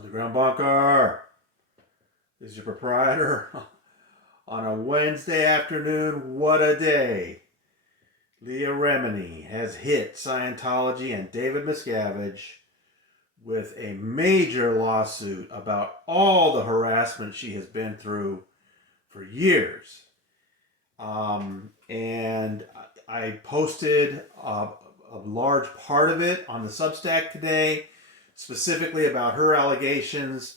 Underground Bunker. This is your proprietor on a Wednesday afternoon. What a day. LEAH Remini has hit Scientology and David Miscavige with a major lawsuit about all the harassment she has been through for years. And I posted a large part of it on the Substack today, specifically about her allegations.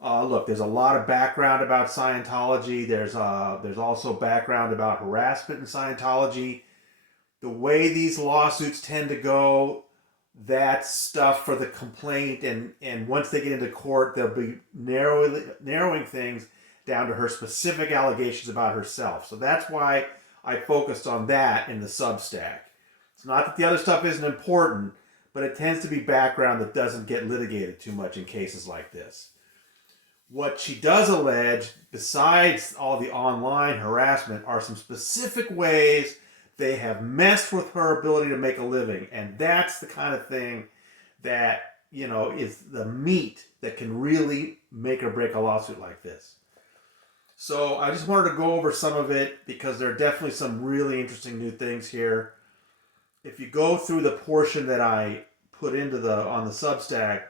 Look, there's a lot of background about Scientology. There's also background about harassment in Scientology. The way these lawsuits tend to go, that's stuff for the complaint, and once they get into court, they'll be narrowing things down to her specific allegations about herself. So that's why I focused on that in the Substack. It's not that the other stuff isn't important, but it tends to be background that doesn't get litigated too much in cases like this. What she does allege, besides all the online harassment, are some specific ways they have messed with her ability to make a living. And that's the kind of thing that, is the meat that can really make or break a lawsuit like this. So I just wanted to go over some of it because there are definitely some really interesting new things here. If you go through the portion that I put on the Substack,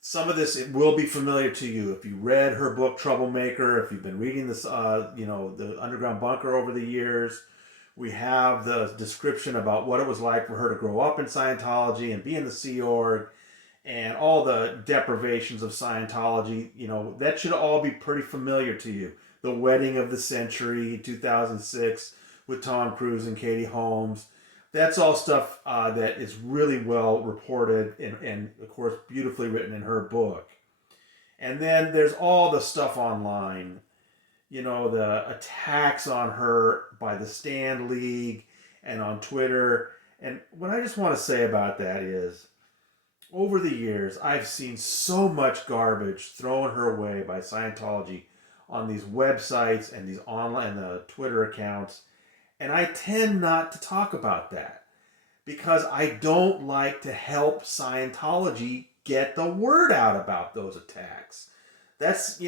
some of this, it will be familiar to you. If you read her book, Troublemaker, if you've been reading this, the Underground Bunker over the years, we have the description about what it was like for her to grow up in Scientology and be in the Sea Org and all the deprivations of Scientology. That should all be pretty familiar to you. The Wedding of the Century, 2006, with Tom Cruise and Katie Holmes. That's all stuff that is really well reported and, of course, beautifully written in her book. And then there's all the stuff online. The attacks on her by the Stand League and on Twitter. And what I just want to say about that is, over the years, I've seen so much garbage thrown her way by Scientology on these websites and these online Twitter accounts. And I tend not to talk about that because I don't like to help Scientology get the word out about those attacks. That's,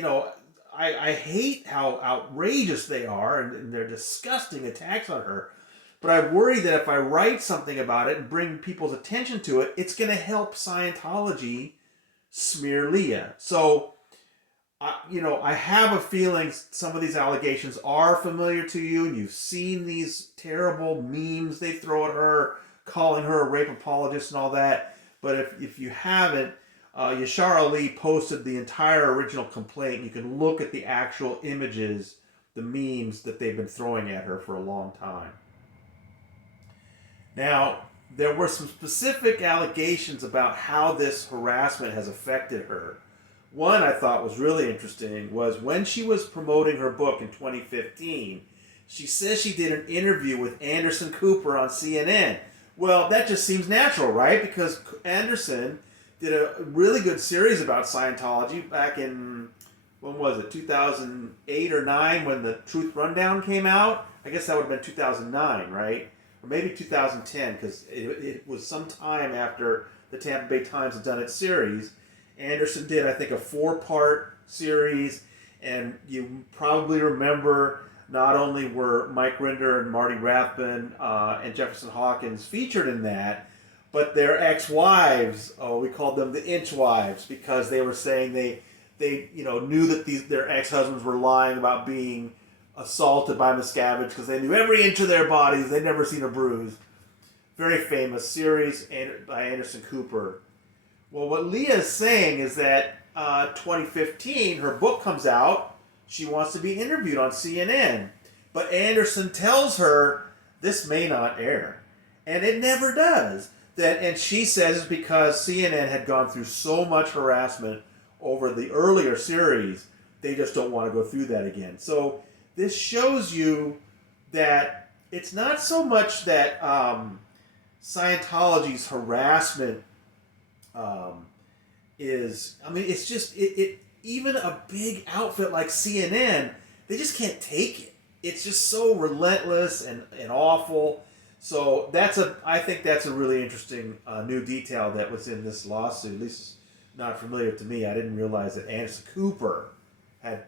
I hate how outrageous they are and they're disgusting attacks on her. But I worry that if I write something about it and bring people's attention to it, it's going to help Scientology smear LEAH. So, I have a feeling some of these allegations are familiar to you, and you've seen these terrible memes they throw at her, calling her a rape apologist and all that. But if you haven't, Yashar Ali posted the entire original complaint. You can look at the actual images, the memes that they've been throwing at her for a long time. Now, there were some specific allegations about how this harassment has affected her. One I thought was really interesting was when she was promoting her book in 2015, she says she did an interview with Anderson Cooper on CNN. Well, that just seems natural, right? Because Anderson did a really good series about Scientology back in, when was it, 2008 or 9 when the Truth Rundown came out? I guess that would have been 2009, right? Or maybe 2010, because it was some time after the Tampa Bay Times had done its series. Anderson did, I think, a 4-part series, and you probably remember not only were Mike Rinder and Marty Rathbun and Jefferson Hawkins featured in that, but their ex-wives, we called them the inch wives, because they were saying they knew that their ex-husbands were lying about being assaulted by Miscavige because they knew every inch of their bodies. They'd never seen a bruise. Very famous series by Anderson Cooper. Well, what LEAH is saying is that 2015, her book comes out. She wants to be interviewed on CNN. But Anderson tells her this may not air. And it never does. And she says it's because CNN had gone through so much harassment over the earlier series, they just don't want to go through that again. So this shows you that it's not so much that Scientology's harassment it's just, even a big outfit like CNN, they just can't take it. It's just so relentless and awful. So I think that's a really interesting new detail that was in this lawsuit, at least not familiar to me, I didn't realize that Anderson Cooper had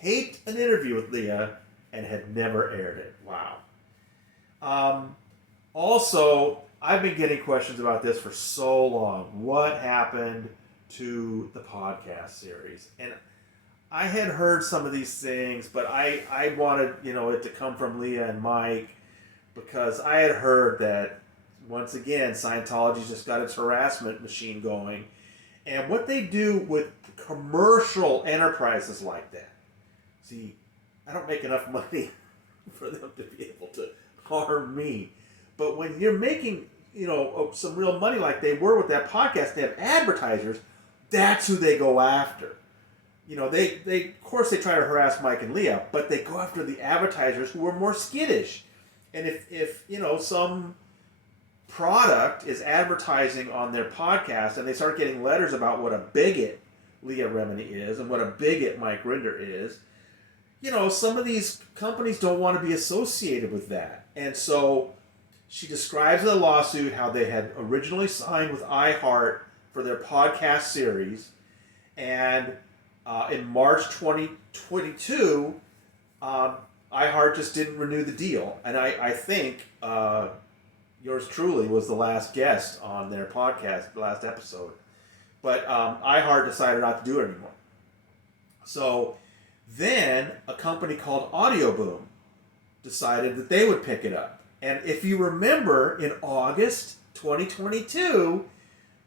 taped an interview with Leah and had never aired it. Wow. Also, I've been getting questions about this for so long. What happened to the podcast series? And I had heard some of these things, but I wanted, it to come from Leah and Mike, because I had heard that, once again, Scientology's just got its harassment machine going. And what they do with commercial enterprises like that. See, I don't make enough money for them to be able to harm me. But when you're making, some real money like they were with that podcast, they have advertisers, that's who they go after. They of course they try to harass Mike and Leah, but they go after the advertisers who are more skittish. And if some product is advertising on their podcast and they start getting letters about what a bigot Leah Remini is and what a bigot Mike Rinder is, some of these companies don't want to be associated with that. And so she describes in the lawsuit how they had originally signed with iHeart for their podcast series, and in March 2022, iHeart just didn't renew the deal. And I think yours truly was the last guest on their podcast, the last episode. But iHeart decided not to do it anymore. So then a company called Audioboom decided that they would pick it up. And if you remember, in August 2022,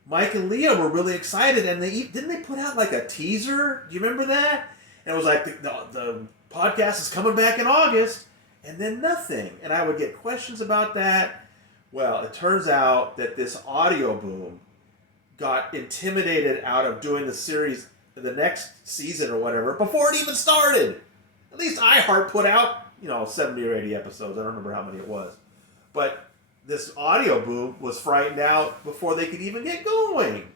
Mike and Leah were really excited, and didn't they put out like a teaser? Do you remember that? And it was like the podcast is coming back in August, and then nothing. And I would get questions about that. Well, it turns out that this Audioboom got intimidated out of doing the series, the next season or whatever, before it even started. At least iHeart put out, 70 or 80 episodes. I don't remember how many it was. But this Audioboom was frightened out before they could even get going.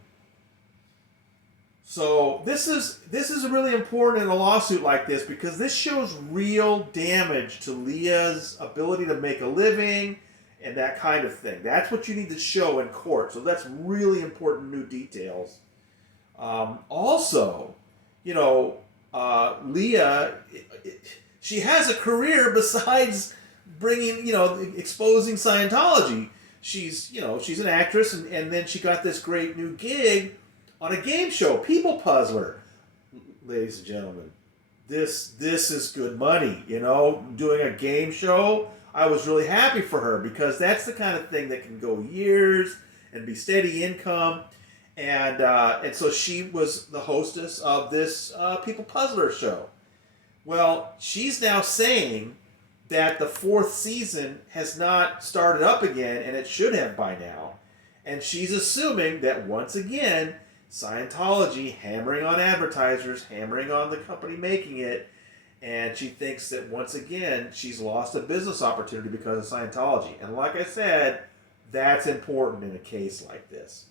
So this is really important in a lawsuit like this, because this shows real damage to Leah's ability to make a living and that kind of thing. That's what you need to show in court. So that's really important new details. Also, Leah, she has a career besides exposing Scientology. She's an actress, and then she got this great new gig on a game show, People Puzzler. Ladies and gentlemen, this is good money, doing a game show. I was really happy for her, because that's the kind of thing that can go years and be steady income. And so she was the hostess of this People Puzzler show. Well, she's now saying that the 4th season has not started up again, and it should have by now. And she's assuming that, once again, Scientology hammering on advertisers, hammering on the company making it, and she thinks that, once again, she's lost a business opportunity because of Scientology. And like I said, that's important in a case like this.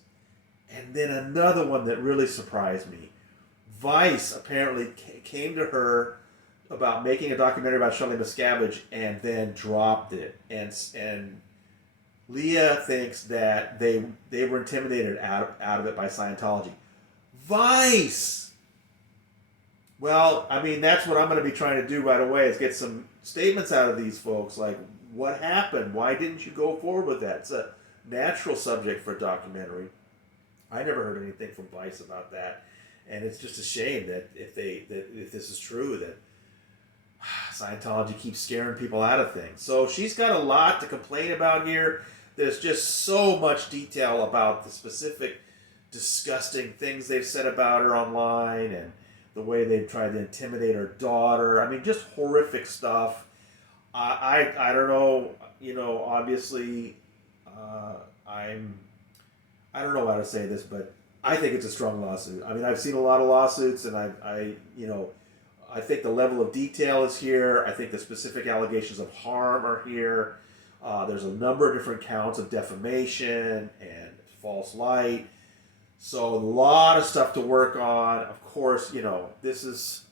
And then another one that really surprised me. Vice apparently came to her about making a documentary about Shirley Miscavige and then dropped it. And Leah thinks that they were intimidated out of it by Scientology. Vice! Well, that's what I'm going to be trying to do right away, is get some statements out of these folks, like, what happened? Why didn't you go forward with that? It's a natural subject for a documentary. I never heard anything from Vice about that. And it's just a shame that if this is true, that Scientology keeps scaring people out of things. So she's got a lot to complain about here. There's just so much detail about the specific disgusting things they've said about her online, and the way they've tried to intimidate her daughter. Just horrific stuff. I don't know, obviously, I don't know how to say this, but I think it's a strong lawsuit. I've seen a lot of lawsuits, and I think the level of detail is here. I think the specific allegations of harm are here. There's a number of different counts of defamation and false light. So a lot of stuff to work on. Of course, this is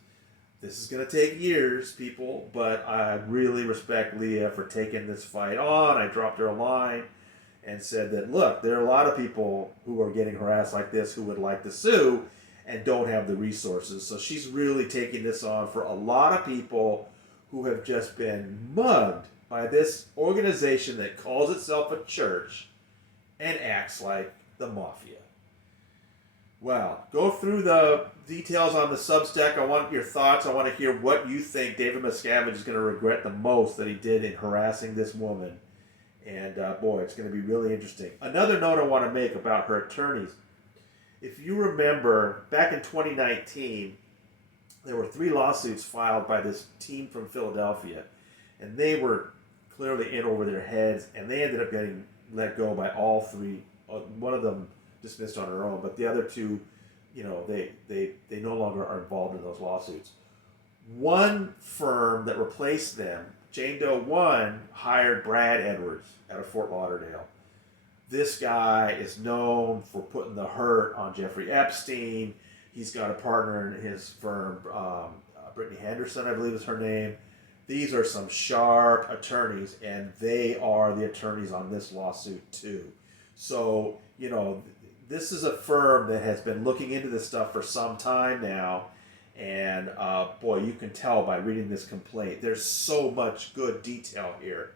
going to take years, people, but I really respect Leah for taking this fight on. I dropped her a line, and said that, look, there are a lot of people who are getting harassed like this who would like to sue and don't have the resources. So she's really taking this on for a lot of people who have just been mugged by this organization that calls itself a church and acts like the mafia. Well, go through the details on the Substack. I want your thoughts. I want to hear what you think David Miscavige is going to regret the most that he did in harassing this woman. And boy, it's going to be really interesting. Another note I want to make about her attorneys. If you remember, back in 2019, there were 3 lawsuits filed by this team from Philadelphia. And they were clearly in over their heads. And they ended up getting let go by all 3. One of them dismissed on her own, but the other 2, they no longer are involved in those lawsuits. One firm that replaced them, Jane Doe 1, hired Brad Edwards out of Fort Lauderdale. This guy is known for putting the hurt on Jeffrey Epstein. He's got a partner in his firm, Brittany Henderson, I believe is her name. These are some sharp attorneys, and they are the attorneys on this lawsuit too. So, this is a firm that has been looking into this stuff for some time now. And boy, you can tell by reading this complaint. There's so much good detail here.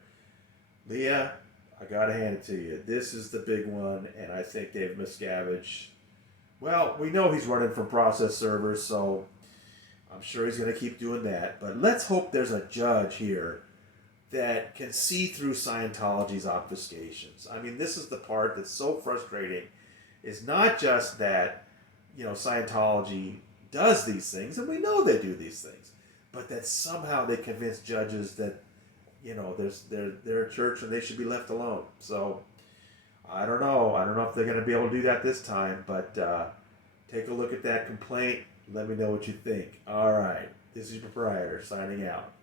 Leah, I gotta hand it to you. This is the big one, and I think Dave Miscavige, well, we know he's running from process servers, so I'm sure he's gonna keep doing that. But let's hope there's a judge here that can see through Scientology's obfuscations. I mean, this is the part that's so frustrating. It's not just that, Scientology does these things, and we know they do these things, but that somehow they convince judges that, they're a church and they should be left alone. So, I don't know. I don't know if they're going to be able to do that this time, but take a look at that complaint. Let me know what you think. All right. This is your proprietor signing out.